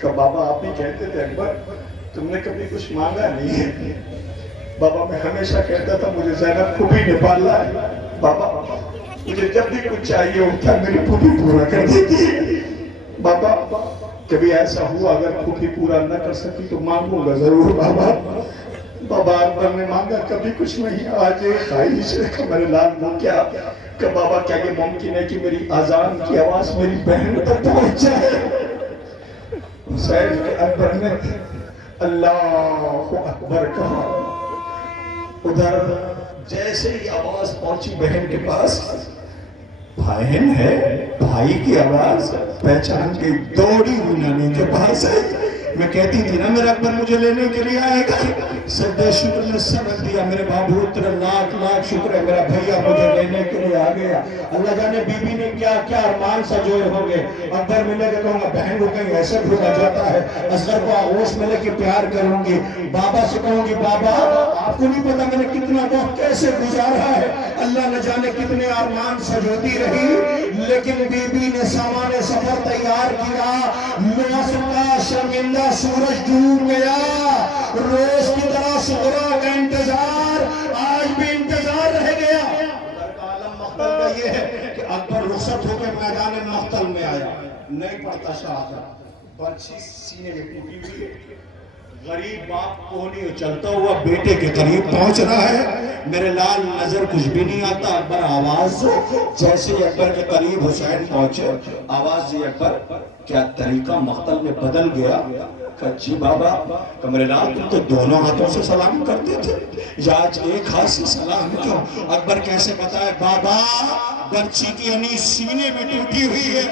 کہ بابا آپ ہی کہتے تھے اکبر تم نے کبھی کچھ مانگا نہیں ہے. بابا میں ہمیشہ کہتا تھا مجھے زینب پھوپھی نے پالا ہے. بابا مجھے جب بھی کچھ چاہیے ہوتا میری پھوپھی پورا کر دیتی ہے. بابا کبھی ایسا ہوا اگر پھوپھی پورا نہ کر سکی تو مانگوں گا ضرور بابا. بابا اکبر نے مانگا کبھی کچھ نہیں. آج ایک خواہش ہے کہ میرے لال وہ کیا کہ بابا کیا یہ ممکن ہے کہ میری اذان کی آواز میری بہن تک پہنچ جائے. حسین کے اکبر نے اللہ اکبر کہا. ادھر جیسے ہی آواز پہنچی بہن کے پاس بہن ہے بھائی کی آواز پہچان کے دوڑی ہوئی نانی کے پاس ہے. میں کہتی تھی نا میرا اکبر مجھے لینے کے لیے آئے گا. سجدے شکر نے سمجھ دیا میرے بابو تیرا لاکھ لاکھ شکر ہے میرا بھیا مجھے لینے کے لیے آ گیا. اللہ جانے بی بی نے کیا کیا ارمان سجوئے ہوں گے. اکبر ملے گا کہوں گا بہن کو کہیں ایسے بھولا جاتا ہے. اصغر کو آغوش ملے کہ پیار کروں گی. بابا سے کہوں گی بابا آپ کو نہیں پتا میں نے کتنا وقت کیسے گزارا ہے. اللہ نہ جانے کتنے ارمان سجوتی رہی لیکن بی بی نے سامان سفر تیار کیا. موسم کا شرمندہ سورج ڈوب گیا. روز کی طرح صغرا کا انتظار آج بھی انتظار رہ گیا. عالم مقتل کا یہ ہے کہ اکبر رخصت ہو کے میدان مقتل میں آیا. نہیں پڑتا شہادت. برچی سینے میں ٹوٹی ہوئی ہے. غریب باپ کو نہیں چلتا ہوا بیٹے کے قریب پہنچ رہا ہے. میرے لال نظر کچھ بھی نہیں آتا. اکبر آواز جیسے اکبر کے قریب حسین پہنچے آواز یہ اکبر کیا طریقہ مقتل میں بدل گیا. کہ جی بابا کہ میرے لال تم تو دونوں ہاتھوں سے سلام کرتے تھے یا آج ایک ہاتھ سے سلام کیوں. اکبر کیسے بتائے بابا برچی کی یعنی سینے میں ٹوٹی ہوئی ہے.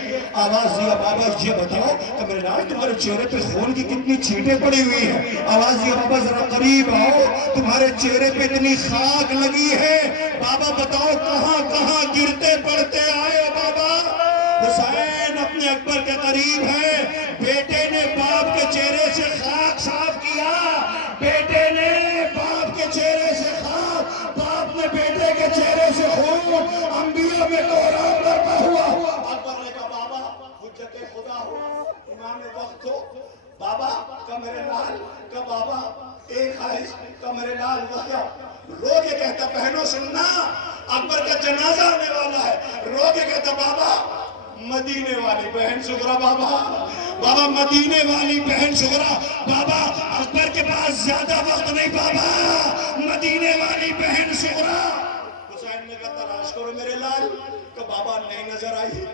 آواز دیا بابا یہ بتاؤ کہ میرے لال تمہارے چہرے پہ خون کی کتنی چھینٹیں پڑی ہوئی ہیں. آواز دیا بابا ذرا قریب آؤ تمہارے چہرے پہ اتنی خاک لگی ہے. بابا بتاؤ کہاں کہاں گرتے پڑتے آئے ہو بابا. حسین اپنے اکبر کے قریب ہے. بیٹے نے باپ کے چہرے سے خاک صاف کیا. بیٹے نے باپ کے چہرے سے خاک باپ نے بیٹے کے چہرے سے خون. انبیاء میں دوران برپا ہوا. اکبر نے کہا بابا حجت خدا ہو امام وقت ہو. بابا کا میرے لال کا بابا ایک خواہش کا میرے لال وقیا رو کے کہتا بہنوں سننا اکبر کا جنازہ آنے والا ہے. رو کے کہتا بابا مدینے والی بہن سغرا. بابا مدینے والی بہن سغرا. بابا اکبر کے پاس زیادہ وقت نہیں. بابا مدینے والی بہن سغرا. حسین نے کہا تلاش کرو میرے لال کہ بابا نہیں نظر آئی.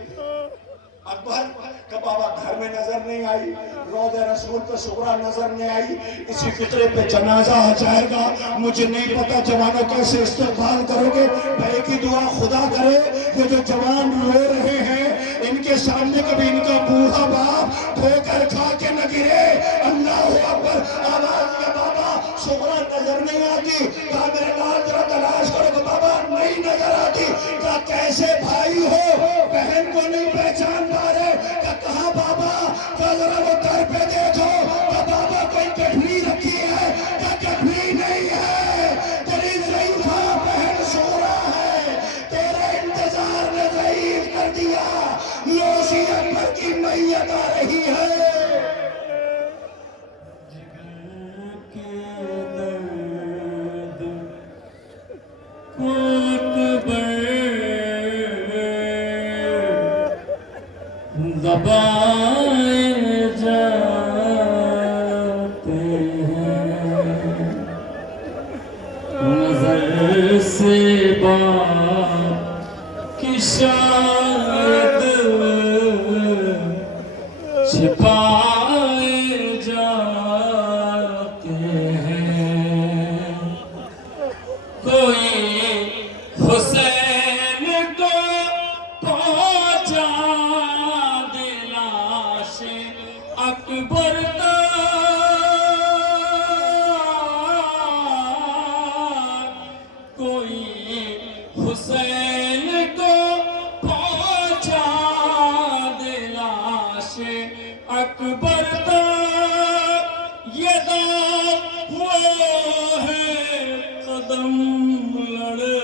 اکبر کا بابا گھر میں نظر نہیں آئی. روضہ رسول پہ سغرا نظر نہیں آئی. اسی فطرے پہ جنازہ آ جائے گا. مجھے نہیں پتا جوانوں کیسے استقبال کرو گے. بھائی کی دعا خدا کرے یہ جو جوان رو رہے ہیں ان کے سامنے کبھی ان کا بوڑھا باپ ٹھوکر کھا کے نہ گرے. اللہ اکبر. آواز کا بابا سغرا نظر نہیں آتی. کہا میرے لال ذرا تلاش کرو کہ بابا نہیں نظر آتی. کہا کیسے بھائی ہو بہن کو نہیں پہچان پا رہے. کہا بابا کہا ذرا وہ در پہ دیکھو. کہا بابا کوئی کٹھنی رکھی ہے. کہا کٹھنی نہیں ہے تیری ضعیفہ بہن سغرا ہے. تیرے انتظار نے ضعیف کر دیا. لوسی اکبر کی میت آ رہی ہے. دبائے جاتے ہیں نظر سے باپ کی شاید چھپائے جاتے ہیں. کوئی حسین کو پہنچا اکبر کا کوئی حسین کو پہنچا دے لاش اکبر کا. یہ داغ وہ ہے قدم لڑے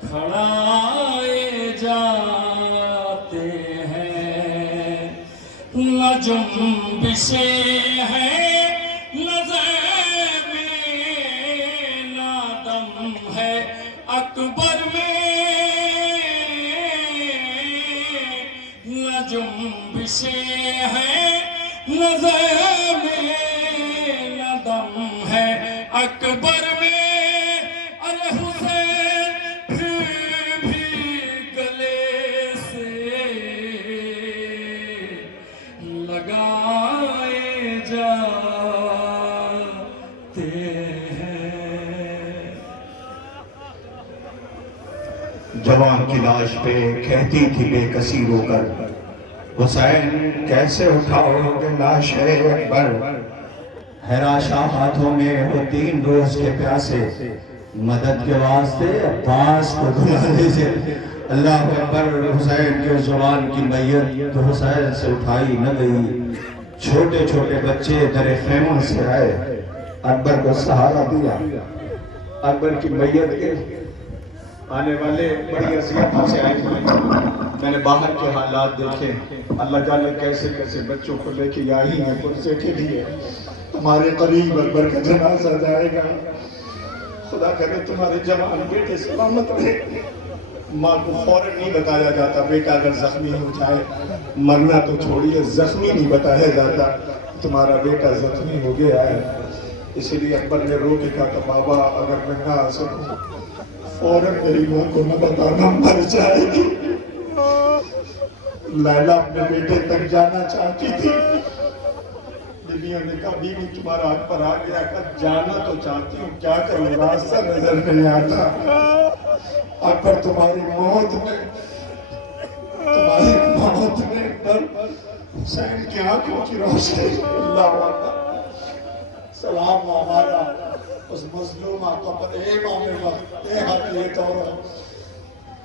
کھڑائے جاتے ہیں. نہ جنبشیں ہیں نہ ذیب نہ دم ہے اکبر میں، نہ جنبشیں ہیں نہ ذیب نہ دم ہے اکبر میں، ارے حسین پھر بھی گلے سے لگائے جاتے ہیں۔ جوان کی لاش پہ کہتی تھی بے کسی رو کر، حسین کیسے اٹھاؤ گے لاش اکبر، حیرا شاہ ہاتھوں میں وہ 3 روز کے پیاسے، مدد کے واسطے عباس کو بلا لیجئے۔ اللہ اکبر۔ حسین کے زبان کی میت تو حسین سے اٹھائی نہ گئی، چھوٹے چھوٹے بچے در خیموں سے آئے، اکبر کو سہارا دیا۔ اکبر کی میت کے آنے والے بڑی اذیتوں سے آئے تھے، میں نے باہر کے حالات دیکھے، اللہ جانے کیسے کیسے بچوں کو لے کے آئی ہیں پرسے کے لیے، تمہارے قریب اکبر کا جنازہ جائے گا، خدا کرے تمہارے جوان بیٹے سلامت رہے۔ ماں کو فوراً نہیں بتایا جاتا بیٹا اگر زخمی ہو جائے، مرنا تو چھوڑیے زخمی نہیں بتایا جاتا، تمہارا بیٹا زخمی ہو گیا ہے۔ اسی لیے اکبر نے رو کے کہا کہ بابا اگر میں نہ آ سکوں فوراً میری ماں کو نہ بتانا، مر جائے گی۔ لیلا اپنے بیٹے تک جانا چاہتی تھی، بیویوں نے کہا بیوی تمہارا حق پر آ گیا، کہا جانا تو چاہتی ہوں کیا کروں راستہ نظر نہیں آتا۔ اکبر تمہاری موت میں پر حسین کی آنکھوں کی روشنی، اللہ اکبر، سلام ہمارا اس مظلوم آقا پر، اے امام وقت، اے حقیقت طور،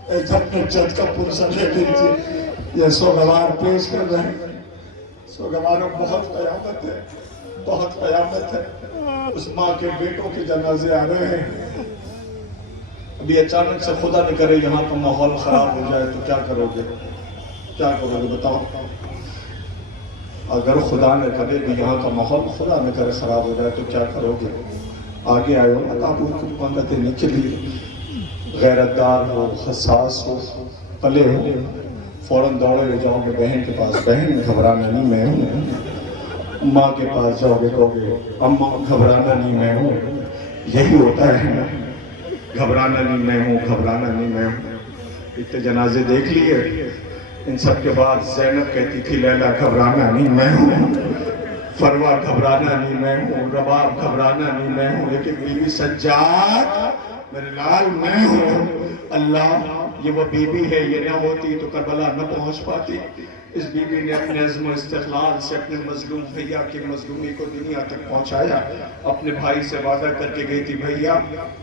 اے جنت جد کا پرسہ لے لیجئے۔ یہ سوگوار پیش کر رہے ہیں، سوگواروں بہت قیامت ہے، بہت قیامت ہے۔ اس ماں کے بیٹوں کے جنازے آ رہے ہیں، ابھی اچانک سے خدا نہ کرے یہاں کا ماحول خراب ہو جائے تو کیا کرو گے؟ کیا کرو گے بتاؤ؟ اگر خدا نہ کرے کہ یہاں کا ماحول خدا نہ کرے خراب ہو جائے تو کیا کرو گے؟ آگے آئے ہو تابوت کو مدد دینے کے لیے، غیرت دار ہو، حساس ہو، پلے ہو، فوراً دوڑے لے جاؤ گے بہن کے پاس، بہن گھبرانا نہیں میں ہوں۔ ماں کے پاس جاؤ گے کہو گے اماں گھبرانا نہیں میں ہوں، یہی ہوتا ہے نا، گھبرانا نہیں میں ہوں، گھبرانا نہیں میں ہوں۔ اتنے جنازے دیکھ لیے، ان سب کے بعد زینب کہتی تھی لیلا گھبرانا نہیں میں ہوں، فروا گھبرانا نہیں میں ہوں، رباب گھبرانا نہیں میں ہوں، لیکن بی بی سجاد میرے لال میں ہوں۔ اللہ یہ وہ بی بی ہے، یہ نہ ہوتی تو کربلا نہ پہنچ پاتی۔ اس بی بی نے اپنے عزم و استقلال سے اپنے مظلوم بھیا کی مظلومی کو دنیا تک پہنچایا۔ اپنے بھائی سے وعدہ کر کے گئی تھی بھیا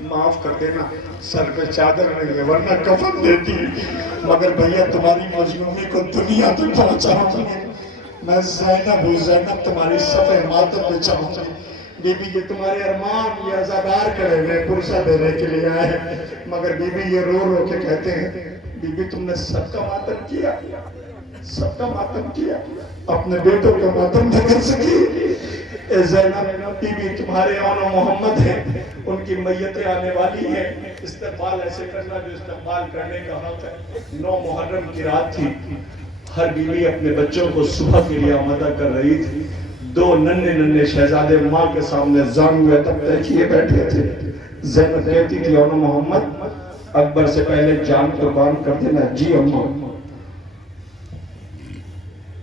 معاف کر دینا، سر پہ چادر نہیں ہے ورنہ کفن دیتی، مگر بھیا تمہاری مظلومی کو دنیا تک پہنچاؤں گی، میں زینب ہوں، زینب تمہاری صفحہ ماتم پہ چاہوں گی۔ بی بی یہ تمہارے ارمان یہ عزادار کرے ہوئے پرسہ دینے کے لیے آئے، مگر بی بی یہ رو رو کے کہتے ہیں بی بی تم نے سب کا ماتم کیا، سب کا ماتم کیا، اپنے بیٹوں کا ماتم نہ کر سکی۔ اے زینب بی بی تمہارے آن و محمد ہیں، ان کی میتیں آنے والی ہیں، استقبال ایسے کرنا جو استقبال کرنے کا حق ہے۔ 9 محرم کی رات تھی، ہر بیوی اپنے بچوں کو صبح کے لیے آمادہ کر رہی تھی۔ 2 ننھے شہزادے ماں کے سامنے زانوے تک طے کیے بیٹھے تھے۔ زینب کہتی تھی اونو محمد اکبر سے پہلے جان قربان کر دینا۔ جی اماں،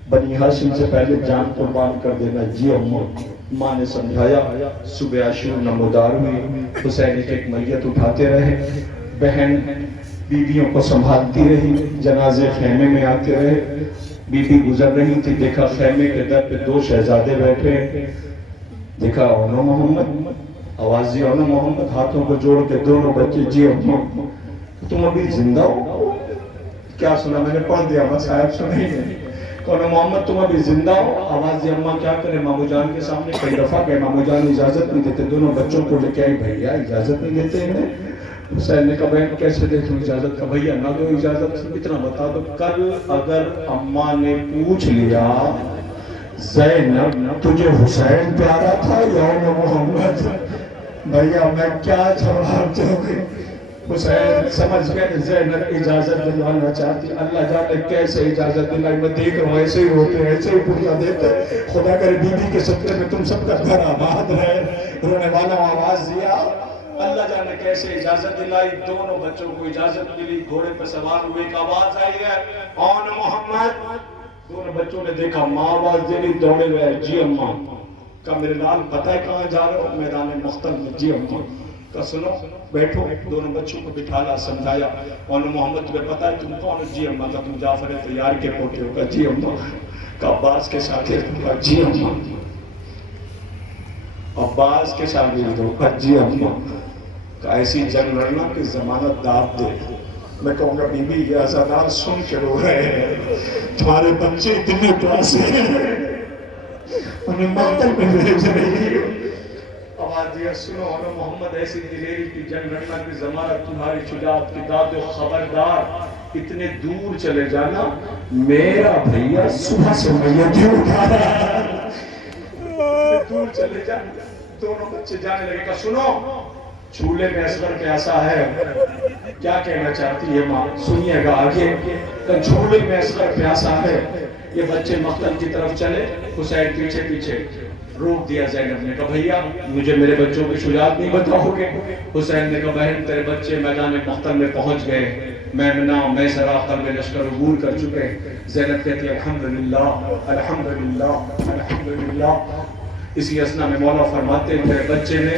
بنی ہاشم سے پہلے جان قربان کر دینا۔ جی اماں۔ ماں نے سمجھایا، صبح عاشور نمودار ہوئی، حسین ایک میت اٹھاتے رہے، بہن بیویوں کو سنبھالتی رہی، جنازے خیمے میں آتے رہے۔ بی بی گزر رہی تھی، دیکھا خیمے کے در پہ 2 شہزادے بیٹھے، دیکھا اونو محمد، آوازی اونو محمد، ہاتھوں کو جوڑ کے دونوں بچے جی اماں تم ابھی زندہ ہو؟ کیا سنا؟ میں نے پڑھ دیا، میں صاحب سنیں گے۔ اونو محمد تم ابھی زندہ ہو؟ آوازی اماں کیا کریں، مامو جان کے سامنے کئی دفعہ گئے، مامو جان اجازت نہیں دیتے، دونوں بچوں کو لے کے آئی، بھیا اجازت نہیں دیتے انہیں۔ حسین نے کہا بہن کیسے دیکھوں اجازت؟ کا بھیا نہ دو اجازت، اتنا بتا دو کل اگر اماں نے پوچھ لیا زینب تجھے حسین پیارا تھا یا محمد؟ بھیا میں کیا جواب دوں گی؟ حسین سمجھ گئے زینب اجازت دلوانا چاہتی، اللہ جانے کیسے اجازت دلائی، میں دیکھ رہا ہوں ایسے ہی ہوتے ہیں، ایسے ہی پوریا دیتے، خدا کرے بی بی کے صدقے میں تم سب کا گھر آباد رہے۔ رونے والا آواز دیا، اللہ جانے کیسے اجازت دلائی، دونوں بچوں کو اجازت ملی، گھوڑے پر سوار ہوئے، ایک آواز آئی ہے اون محمد۔ دونوں بچوں نے دیکھا ماں آواز دے رہی، دوڑے ہوئے جی اماں کا میرے لال پتہ ہے کہاں جا رہا ہوں؟ میدان مقتل میں۔ جی اماں کا سنو بیٹھو، دونوں بچوں کو بٹھالا، سمجھایا اون محمد تمہیں پتہ ہے تم کون؟ جی اماں کا تم جعفر طیار کے پوتے ہو؟ کا جی اماں کا عباس کے شاگرد ہو؟ کا جی اماں عباس کے شاگرد ہو؟ کا جی اماں کا ایسی جنگ لڑنا کہ ضمانت دار دے۔ میں کہوں گا بی بی یہ عزادار سن کے رو رہے ہیں، تمہارے بچے اتنے پیاسے ہیں انہیں مقتل میں بھیج رہی ہے۔ آواز دیا سنو اون محمد ایسی دلیری کی جنگ لڑنا کی ضمانت تمہاری شجاعت کی داد و خبردار اتنے دور چلے جانا میرا بھیا صبح سے میت ہی اٹھا رہا ہے، دور چلے جانا۔ دونوں بچے جانے لگے کہ سنو چولہے میں اصغر پیاسا ہے، کیا کہنا چاہتی ہے ماں؟ سنیے گا آگے کہ چولہے میں اصغر پیاسا ہے۔ یہ بچے مقتل کی طرف چلے، حسین پیچھے پیچھے، روک دیا زینب نے کہا بھیا مجھے میرے بچوں کی شجاعت نہیں بتاؤ گے؟ حسین نے کہا بہن تیرے بچے میدان مقتل میں پہنچ گئے، میمنہ میسرہ قلب لشکر عبور کر چکے۔ زینب کہتی ہے الحمدللہ الحمدللہ الحمدللہ۔ اسی اثنا میں مولا فرماتے ہیں تیرے بچے نے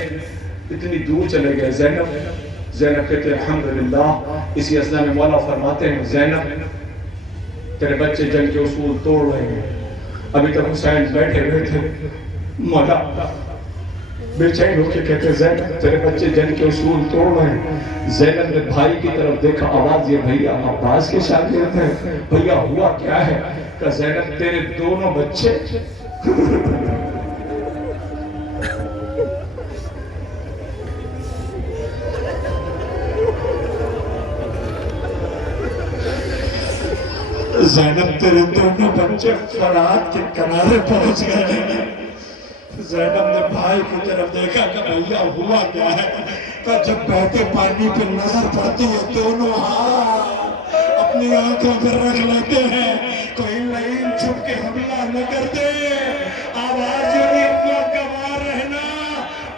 اتنی دور چلے گئے زینب کہتے ہیں الحمدللہ۔ اسی اثنا میں مولا فرماتے ہیں زینب تیرے بچے جنگ کے اصول توڑ رہے ہیں۔ ابھی تک حسین بیٹھے ہوئے تھے، مولا بے چین ہو کے کہتے زینب تیرے بچے جنگ کے اصول توڑ رہے ہیں۔ زینب نے بھائی کی طرف دیکھا، آواز یہ بھیا عباس کے شاگرد ہیں، بھیا ہوا کیا ہے؟ کہ زینب تیرے دونوں بچے زینب تیرے دونوں بچے فرات کے کنارے پہنچ گئے۔ زینب نے بھائی کی طرف دیکھا کہ بھیا ہوا کیا ہے؟ کہ جب بہتے پانی پہ نظر پڑتی ہے دونوں ہاتھ اپنی آنکھوں پر رکھ لیتے ہیں، کوئی لائن چھپ کے حملہ نہ کرتے۔ آواز یعنی اپنا گوار رہنا،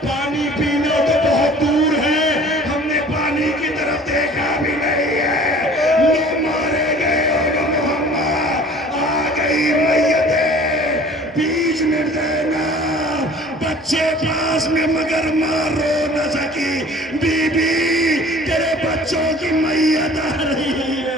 پانی پینا تو بہت دور ہے، ہم نے پانی کی طرف دیکھا بھی نہیں ہے۔ بچے پاس میں مگر ماں رو نہ سکی، بی بی تیرے بچوں کی میت آ رہی ہے۔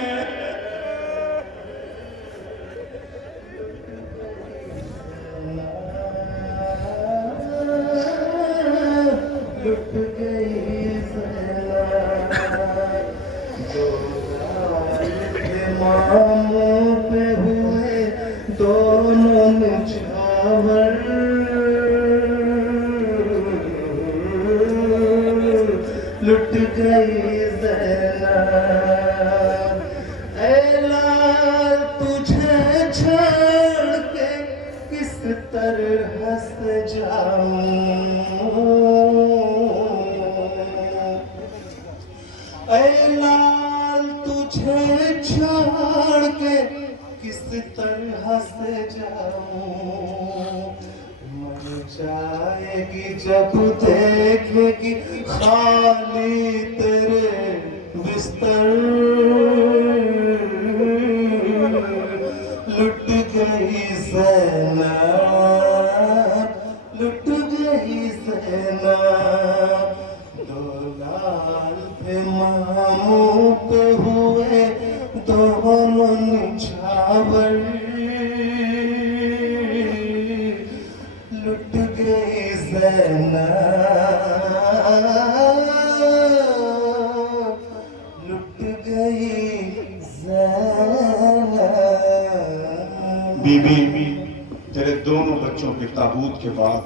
لٹ گئی ماموں پہ ہوئے دونوں نچھاور، لٹ گئی زینب۔ اے لال تجھے چھوڑ کے کس طرح سے جاؤں، اے لال تجھے چھوڑ کے کس طرح سے جاؤں، مر جائے گی جب دیکھے گی خالی تیرے بستر، لٹ گئی زینب، لٹ گئی زینب۔ دو لال تھے ماموں پہ ہوئے دونوں نچھاور، لٹ گئی زینب، لٹ گئی زینب۔ بی بی تیرے دونوں بچوں کے تابوت کے بعد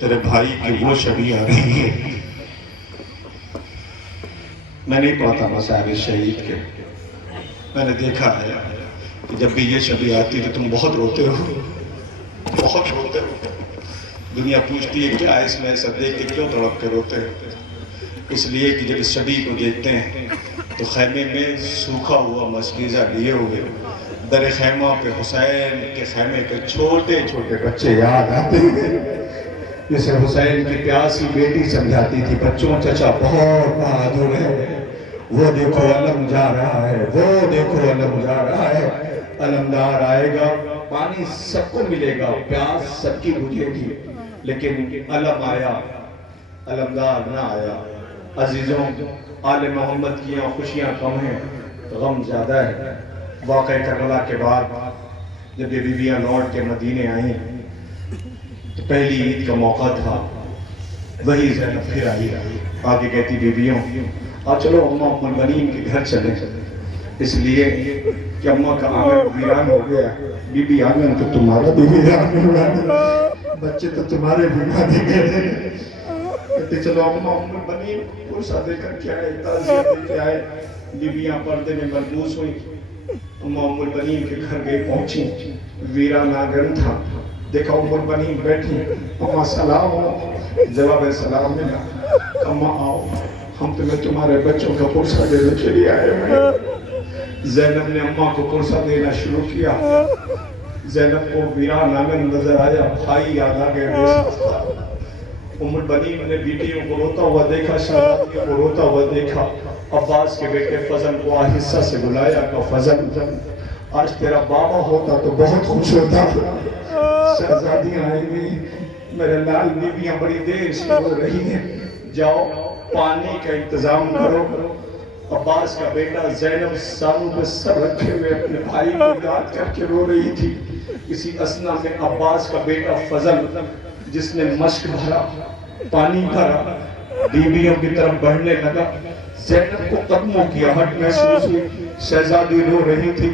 تیرے بھائی کی وہ شبی آ رہی ہے۔ میں نہیں پڑھتا مصائب شہید کے، میں نے دیکھا ہے کہ جب بھی یہ شبی آتی تو تم بہت روتے ہو، بہت روتے ہو۔ دنیا پوچھتی ہے کیا اس میں ایسا دیکھ کے کیوں تڑپ کے روتے ہو؟ اس لیے کہ جب اس شبی کو دیکھتے ہیں تو خیمے میں سوکھا ہوا مشکیزہ لیے ہوئے در خیمہ پہ حسین کے خیمے کے چھوٹے چھوٹے بچے یاد آتے ہیں، جسے حسین کی پیاسی بیٹی سمجھاتی تھی، بچوں چچا بہت بہادر ہے، وہ دیکھو علم جا رہا ہے، وہ دیکھو علم جا رہا ہے، علمدار آئے گا، پانی سب کو ملے گا، پیاس سب کی بجھے گی، لیکن علم آیا، علمدار نہ آیا۔ عزیزوں، آل محمد کی یہاں خوشیاں کم ہیں، غم زیادہ ہے۔ واقعہ کربلا کے بعد جب یہ بیویاں لوٹ کے مدینے آئیں تو پہلی عید کا موقع تھا، وہی زینب پھر آئی، آگے کہتی بیویوں چلو اماں ام البنین کے گھر چلیں، اس لیے کہ اماں کا آنگن ویران ہو گیا، بی بی آنگن تو تمہارا بھی ویران ہو گیا، بچے تو تمہارے بھی مانے گئے، کہتے چلو اماں ام البنین پرسہ دے کر کے آئے، تعزیہ دے کے آئے۔ بیویاں پردے میں ملبوس ہوئی، اماں ام البنین کے گھر گئی، پہنچی، ویران آنگن تھا، دیکھا ام البنین بیٹھی، اماں سلام ہو، جواب سلام ملا، اماں آؤ، ہم تمہارے بچوں کا پرسہ دینے کے لیے آئے ہیں۔ زینب نے اماں کو پرسہ دینا شروع کیا، زینب کو ویران آنگن نظر آیا، بھائی یاد آ گئے بے ساتھ۔ ام البنین نے بیٹیوں کو روتا ہوا دیکھا، شہزادیوں کو روتا ہوا دیکھا، عباس کے بیٹے فضل کو آہستہ سے بلایا کہ فضل آج تیرا بابا ہوتا تو بہت خوش ہوتا، شہزادیاں آئیں گی، میرے لال بیویاں بڑی دیر سے رو رہی ہیں، جاؤ پانی کا انتظام کرو۔ عباس کا بیٹا زینب سانوں پہ سر رکھے ہوئے اپنے بھائی کو یاد کر کے رو رہی تھی۔ اسی اثنا میں عباس کا بیٹا فضل جس نے مشک بھرا، پانی بھرا، بیویوں کی طرف بڑھنے لگا، زینب کو قدموں کی آہٹ محسوس ہوئی، شہزادی رو رہی تھی،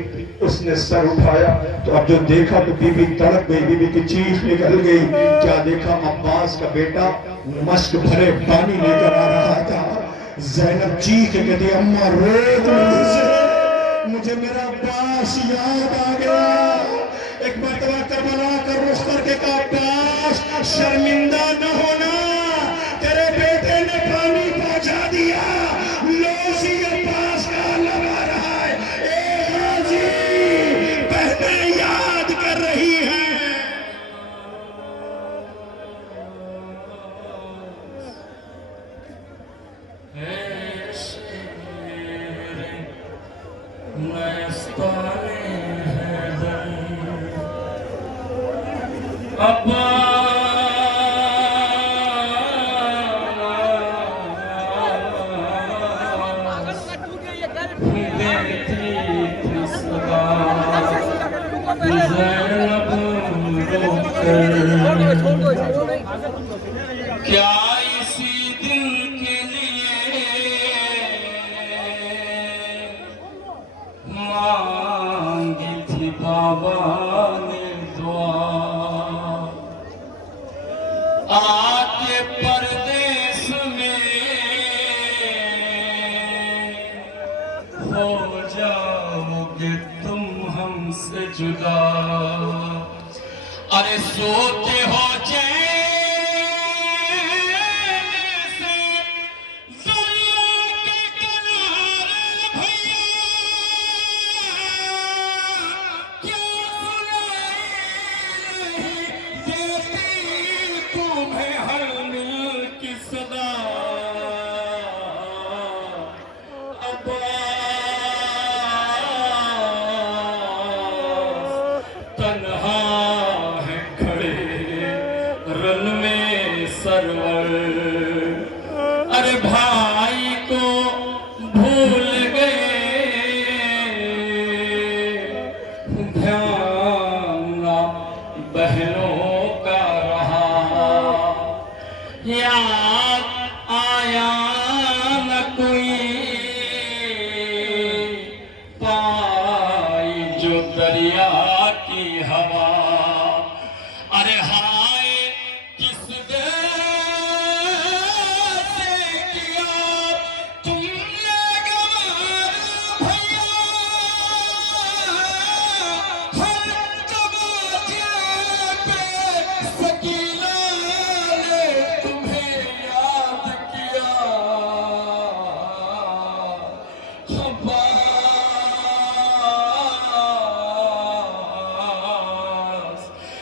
اس نے سر اٹھایا تو اب جو دیکھا تو بی بی تڑپ گئی، بی بی کی چیخ نکل گئی، کیا دیکھا؟ عباس کا بیٹا مشک بھرے پانی لے کر آ رہا تھا۔ زینب چیخ کے کہتی اماں روک مجھے میرا عباس یاد آ گیا، ایک مرتبہ کربلا کر رخ کر کے کہا عباس شرمندہ نہ ہونا، تیرے بیٹے نے پانی پہنچا دیا، لوسی عباس کا لگا رہا ہے، اے غازی بہنیں یاد کر رہی ہیں۔ کیا اسی دن کے لیے مانگی تھی بابا نے دعا، آکے پردیس میں ہو جاؤ گے تم ہم سے جدا، ارے سوتے ہو چین سے دریا کے کنارے بھیا، کیا سنائی نہیں دیتی تمہیں ہر مل کی صدا، تنہا ہے کھڑے رن میں سرور، ارے بھائی کو بھول گئے، دھیان بہنوں کا رہا، یاد آیا نہ کوئی پائی جو دریا کی ہوا، ارے ہائے کس دیر سے کیا تم نے گوارا بھیا،